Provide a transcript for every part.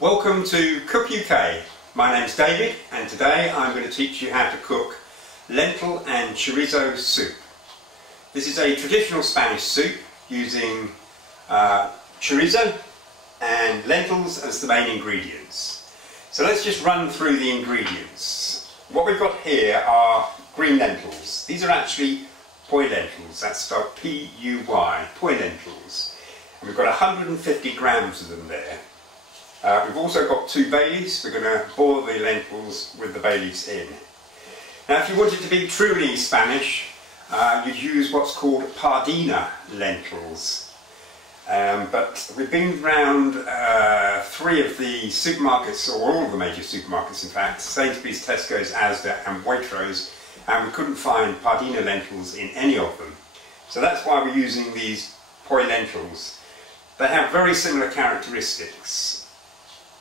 Welcome to Cook UK. My name's David and today I'm going to teach you how to cook lentil and chorizo soup. This is a traditional Spanish soup using chorizo and lentils as the main ingredients. So let's just run through the ingredients. What we've got here are green lentils. These are actually poi lentils, that's spelled P-U-Y, poi lentils. And we've got 150 grams of them there. We've also got 2 bay leaves. We're going to boil the lentils with the bay leaves in. Now if you wanted to be truly Spanish, you'd use what's called pardina lentils. But we've been around 3 of the supermarkets, or all of the major supermarkets in fact, Sainsbury's, Tesco's, Asda and Waitrose, and we couldn't find pardina lentils in any of them. So that's why we're using these poi lentils. They have very similar characteristics.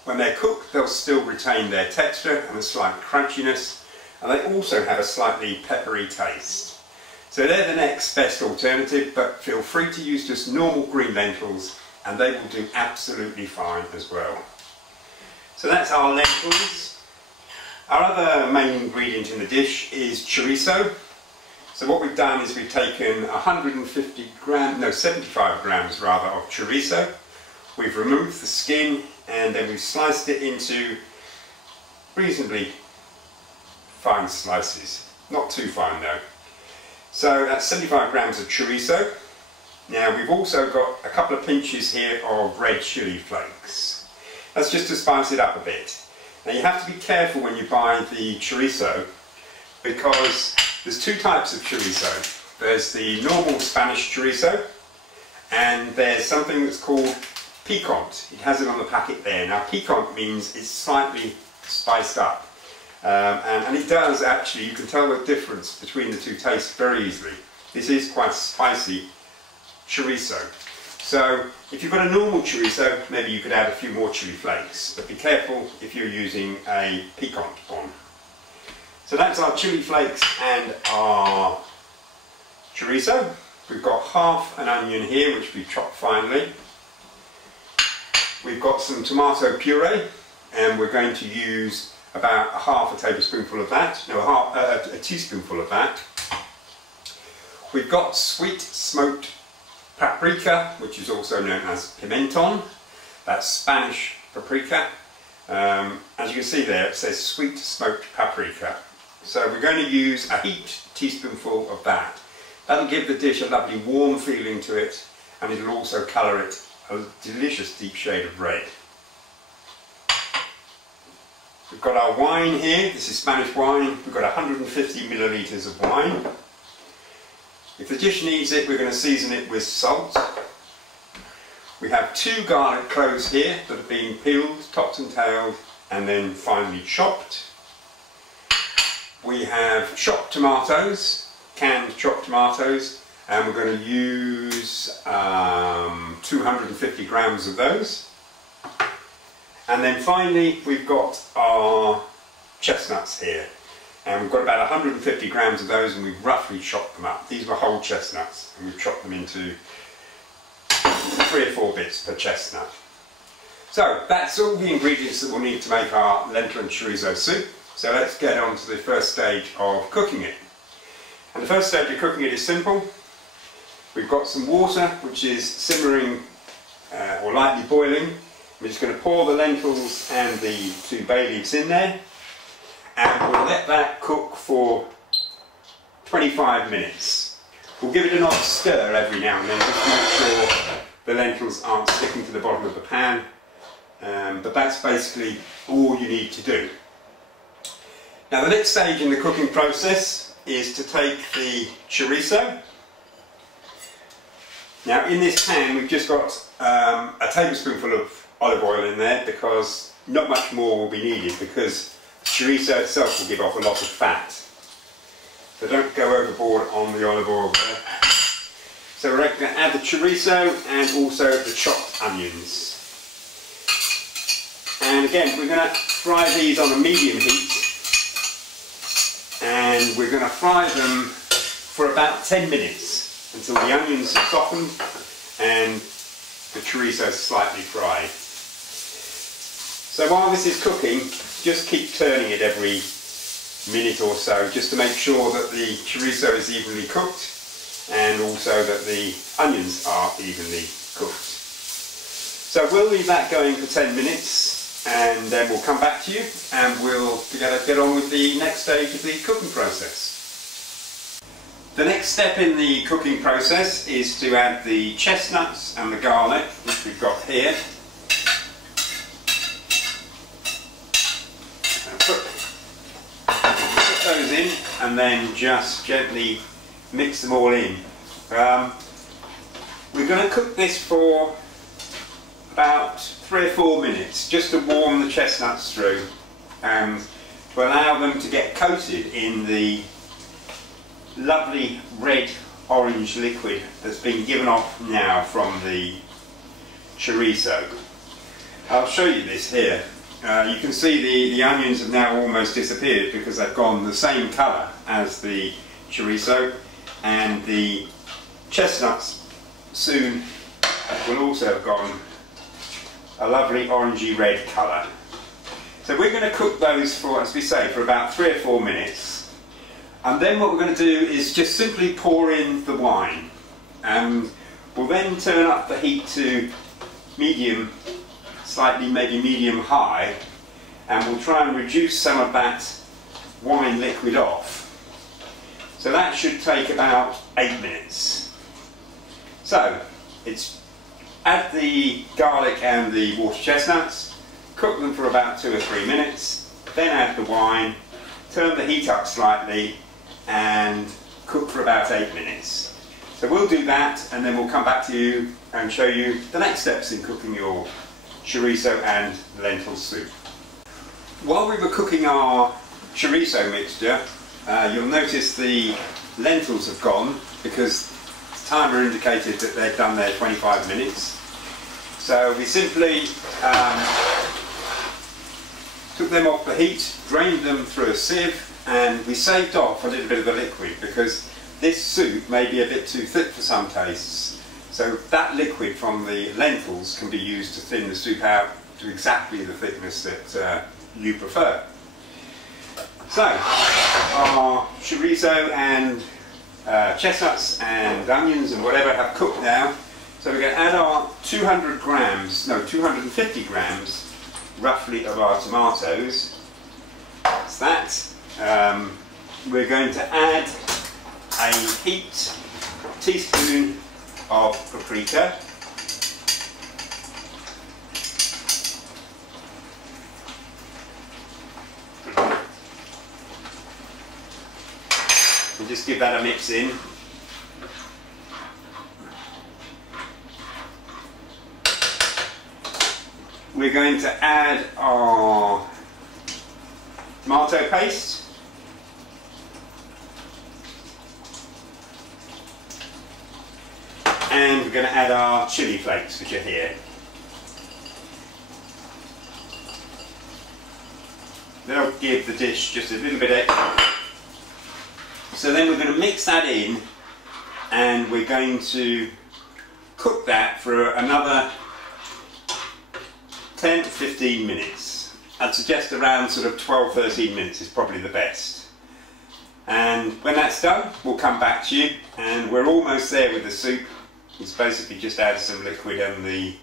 When they're cooked, they'll still retain their texture and a slight crunchiness, and they also have a slightly peppery taste. So they're the next best alternative, but feel free to use just normal green lentils and they will do absolutely fine as well. So that's our lentils. Our other main ingredient in the dish is chorizo. So what we've done is we've taken 75 grams rather of chorizo. We've removed the skin and then we've sliced it into reasonably fine slices. Not too fine though. So that's 75 grams of chorizo. Now we've also got a couple of pinches here of red chili flakes. That's just to spice it up a bit. Now you have to be careful when you buy the chorizo because there's 2 types of chorizo. There's the normal Spanish chorizo and there's something that's called piquant. It has it on the packet there. Now piquant means it's slightly spiced up. And it does actually, you can tell the difference between the 2 tastes very easily. This is quite spicy chorizo. So if you've got a normal chorizo, maybe you could add a few more chili flakes, but be careful if you're using a piquant one. So that's our chili flakes and our chorizo. We've got half an onion here which we've chopped finely. We've got some tomato puree and we're going to use about half a tablespoonful of that, no, a teaspoonful of that. We've got sweet smoked paprika, which is also known as pimenton. That's Spanish paprika. As you can see there, it says sweet smoked paprika. So we're going to use a heaped teaspoonful of that. That'll give the dish a lovely warm feeling to it, and it'll also colour it a delicious deep shade of red. We've got our wine here. This is Spanish wine. We've got 150 millilitres of wine. If the dish needs it, we're going to season it with salt. We have 2 garlic cloves here that have been peeled, topped and tailed, and then finely chopped. We have chopped tomatoes, canned chopped tomatoes, and we're going to use 250 grams of those. And then finally we've got our chestnuts here, and we've got about 150 grams of those, and we've roughly chopped them up. These were whole chestnuts and we've chopped them into 3 or 4 bits per chestnut. So that's all the ingredients that we'll need to make our lentil and chorizo soup. So let's get on to the first stage of cooking it. And the first stage of cooking it is simple. We've got some water which is simmering or lightly boiling. We're just going to pour the lentils and the 2 bay leaves in there, and we'll let that cook for 25 minutes. We'll give it an odd stir every now and then just to make sure the lentils aren't sticking to the bottom of the pan, but that's basically all you need to do. Now the next stage in the cooking process is to take the chorizo. Now in this pan we've just got a tablespoonful of olive oil in there because not much more will be needed because the chorizo itself will give off a lot of fat. So don't go overboard on the olive oil there. So we're going to add the chorizo and also the chopped onions. And again we're going to fry these on a medium heat, and we're going to fry them for about 10 minutes until the onions are softened and the chorizo is slightly fried. So while this is cooking, just keep turning it every minute or so, just to make sure that the chorizo is evenly cooked and also that the onions are evenly cooked. So we'll leave that going for 10 minutes and then we'll come back to you and we'll get on with the next stage of the cooking process. The next step in the cooking process is to add the chestnuts and the garlic, which we've got here. Put those in and then just gently mix them all in. We're going to cook this for about 3 or 4 minutes just to warm the chestnuts through and to allow them to get coated in the lovely red orange liquid that's been given off now from the chorizo. I'll show you this here. You can see the onions have now almost disappeared because they've gone the same colour as the chorizo, and the chestnuts soon will also have gone a lovely orangey red colour. So we're going to cook those for, as we say, for about 3 or 4 minutes, and then what we're going to do is just simply pour in the wine, and we'll then turn up the heat to medium, slightly maybe medium high, and we'll try and reduce some of that wine liquid off. So that should take about 8 minutes. So add the garlic and the water chestnuts, cook them for about 2 or 3 minutes, then add the wine, turn the heat up slightly and cook for about 8 minutes. So we'll do that and then we'll come back to you and show you the next steps in cooking your chorizo and lentil soup. While we were cooking our chorizo mixture, you'll notice the lentils have gone because the timer indicated that they'd done their 25 minutes. So we simply took them off the heat, drained them through a sieve, and we saved off a little bit of the liquid because this soup may be a bit too thick for some tastes. So that liquid from the lentils can be used to thin the soup out to exactly the thickness that you prefer. So our chorizo and chestnuts and onions and whatever have cooked now. So we're going to add our 250 grams roughly of our tomatoes. That's that. We're going to add a heaped teaspoon of paprika, and just give that a mix in. We're going to add our tomato paste. And we're going to add our chili flakes, which are here. They'll give the dish just a little bit extra. So then we're going to mix that in and we're going to cook that for another 10 to 15 minutes. I'd suggest around sort of 12-13 minutes is probably the best. And when that's done, we'll come back to you, and we're almost there with the soup. It's basically just add some liquid and the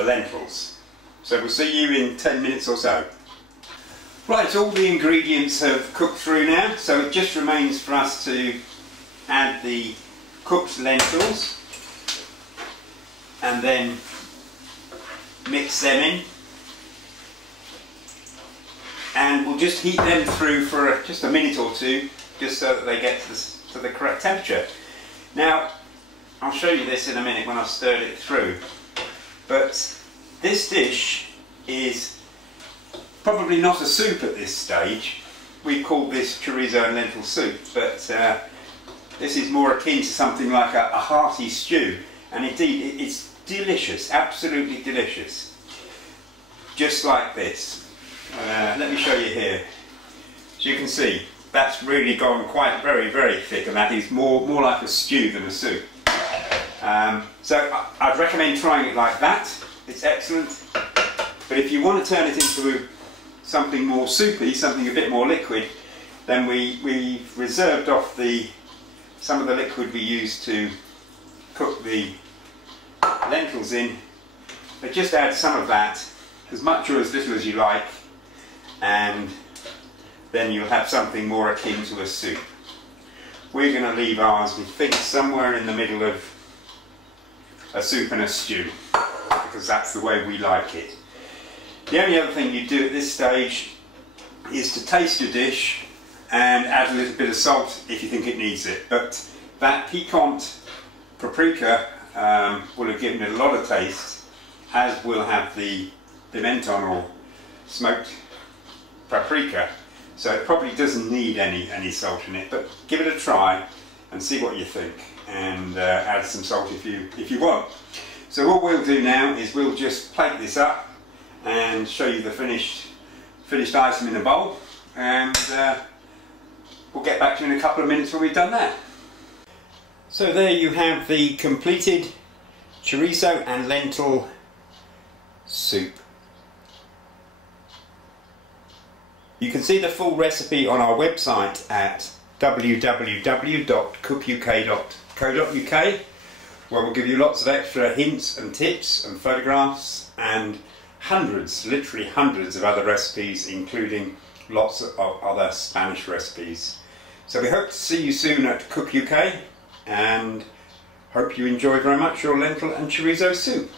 lentils. So we'll see you in 10 minutes or so. Right, all the ingredients have cooked through now, so it just remains for us to add the cooked lentils and then mix them in, and we'll just heat them through for just a minute or two, just so that they get to the correct temperature. Now I'll show you this in a minute when I've stirred it through, but this dish is probably not a soup at this stage. We call this chorizo and lentil soup, but this is more akin to something like a hearty stew, and indeed it's delicious, absolutely delicious. Just like this. Let me show you here. As you can see, that's really gone quite very thick, and that is more like a stew than a soup. So I'd recommend trying it like that. It's excellent. But if you want to turn it into something more soupy, something a bit more liquid, then we reserved off some of the liquid we used to cook the lentils in. But just add some of that, as much or as little as you like, and then you'll have something more akin to a soup. We're going to leave ours, we think, somewhere in the middle of a soup and a stew, because that's the way we like it. The only other thing you do at this stage is to taste your dish and add a little bit of salt if you think it needs it. But that piquant paprika will have given it a lot of taste, as will have the pimenton or smoked paprika. So it probably doesn't need any salt in it, but give it a try and see what you think, and add some salt if you want. So what we'll do now is we'll just plate this up and show you the finished item in a bowl, and we'll get back to you in a couple of minutes when we've done that. So there you have the completed chorizo and lentil soup. You can see the full recipe on our website at www.cookuk.co.uk, where we'll give you lots of extra hints and tips and photographs and hundreds, literally hundreds of other recipes, including lots of other Spanish recipes. So we hope to see you soon at Cook UK, and hope you enjoy very much your lentil and chorizo soup.